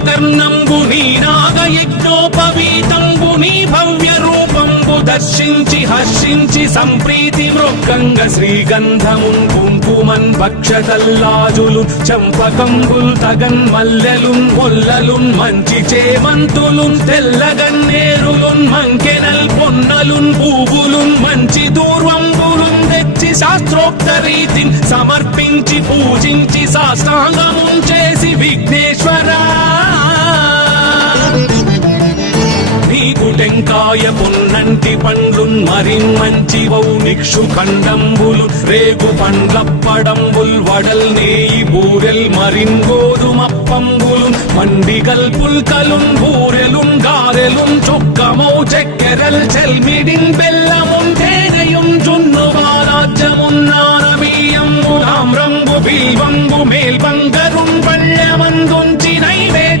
కుంభకర్ణంబు నీ నాగయజ్ఞోపవీతంబు నీ భవ్య రూపంబు దర్శించి హర్షించి సంప్రీతి మృక్కంగ శ్రీగంధమున్ కుంకుమన్ భక్షతల్లాజులు చంపకంబుల్ తగన్ మల్లెలున్ మొల్లలున్ మంచి చేమంతులున్ తెల్లగన్నేరులున్ మంకెనల్ పొన్నలున్ పూవులున్ మంచి దూర్వంబులున్ తెచ్చి శాస్త్రోక్త రీతిని సమర్పించి పూజించి సాష్టాంగముం చేసి విఘ్నేశ్వరా నీకు టెంకాయ పొన్నంటి పండ్లున్ మరిన్ మంచి వౌ నిక్షు ఖండంబులు రేగు పండ్లప్పడంబుల్ వడల్ నేయి బూరెల్ మరిన్ గోధుమప్పంబులు మండిగల్ పుల్కలున్ బూరెలున్ గారెలున్ చొక్కమౌ చెక్కెరల్ చెల్మిడిన్ బెల్లమున్ తేనెయున్ జున్ను వారాజ్యమున్ నానమీయంబు తామ్రంబు బిల్వంబు మేల్బంగరున్ పళ్ళమందుంచి నైవేద్య